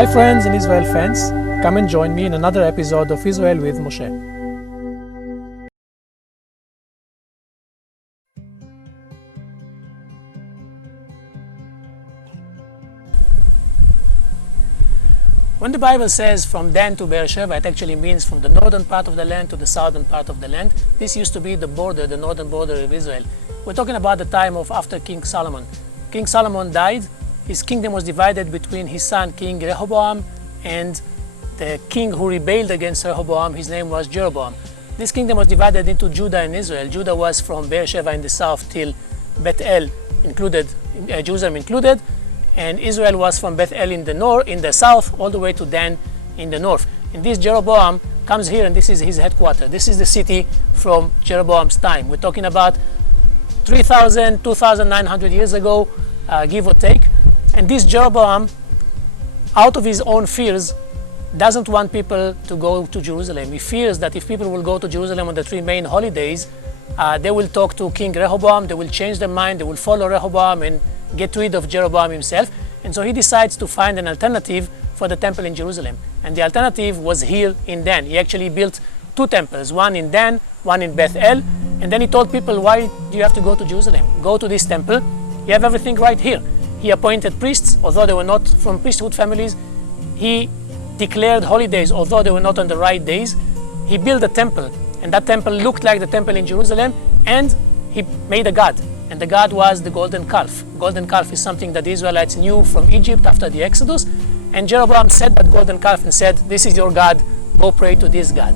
Hi friends and Israel fans, come and join me in another episode of Israel with Moshe. When the Bible says from Dan to Beersheba, it actually means from the northern part of the land to the southern part of the land. This used to be the border, the northern border of Israel. We're talking about the time of after King Solomon. King Solomon died. His kingdom was divided between his son, King Rehoboam, and the king who rebelled against Rehoboam. His name was Jeroboam. This kingdom was divided into Judah and Israel. Judah was from Beersheba in the south till Bethel, Jerusalem included, and Israel was from Bethel in the south, all the way to Dan in the north. And this Jeroboam comes here, and this is his headquarters. This is the city from Jeroboam's time. We're talking about 2,900 years ago, give or take. And this Jeroboam, out of his own fears, doesn't want people to go to Jerusalem. He fears that if people will go to Jerusalem on the three main holidays, they will talk to King Rehoboam, they will change their mind, they will follow Rehoboam and get rid of Jeroboam himself. And so he decides to find an alternative for the temple in Jerusalem. And the alternative was here in Dan. He actually built two temples, one in Dan, one in Bethel. And then he told people, why do you have to go to Jerusalem? Go to this temple. You have everything right here. He appointed priests, although they were not from priesthood families. He declared holidays, although they were not on the right days. He built a temple, and that temple looked like the temple in Jerusalem, and he made a god. And the god was the golden calf. Golden calf is something that the Israelites knew from Egypt after the Exodus. And Jeroboam said that golden calf and said, this is your god, go pray to this god.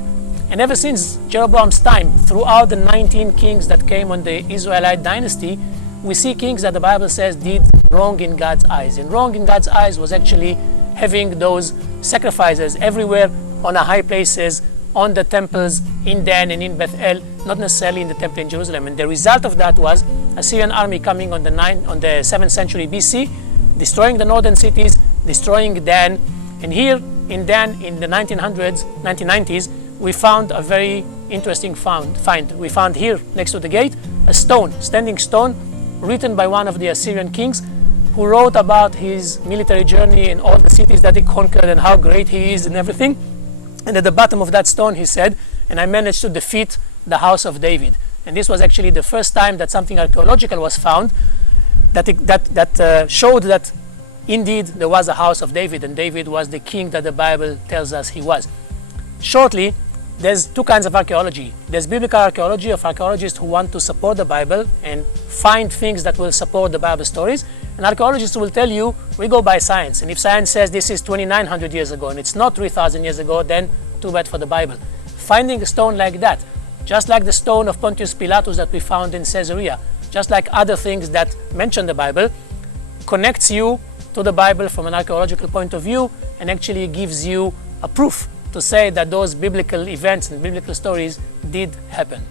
And ever since Jeroboam's time, throughout the 19 kings that came on the Israelite dynasty, we see kings that the Bible says did wrong in God's eyes. And wrong in God's eyes was actually having those sacrifices everywhere on the high places, on the temples in Dan and in Bethel, not necessarily in the temple in Jerusalem. And the result of that was a Syrian army coming on the 7th century BC, destroying the northern cities, destroying Dan. And here in Dan in the 1990s, we found a very interesting find. We found here next to the gate a standing stone, written by one of the Assyrian kings, who wrote about his military journey and all the cities that he conquered and how great he is and everything. And at the bottom of that stone he said, and I managed to defeat the house of David. And this was actually the first time that something archaeological was found that showed that indeed there was a house of David, and David was the king that the Bible tells us he was. Shortly, there's two kinds of archaeology. There's biblical archaeology of archaeologists who want to support the Bible and find things that will support the Bible stories. And archaeologists will tell you, we go by science. And if science says this is 2,900 years ago and it's not 3,000 years ago, then too bad for the Bible. Finding a stone like that, just like the stone of Pontius Pilatus that we found in Caesarea, just like other things that mention the Bible, connects you to the Bible from an archaeological point of view and actually gives you a proof to say that those biblical events and biblical stories did happen.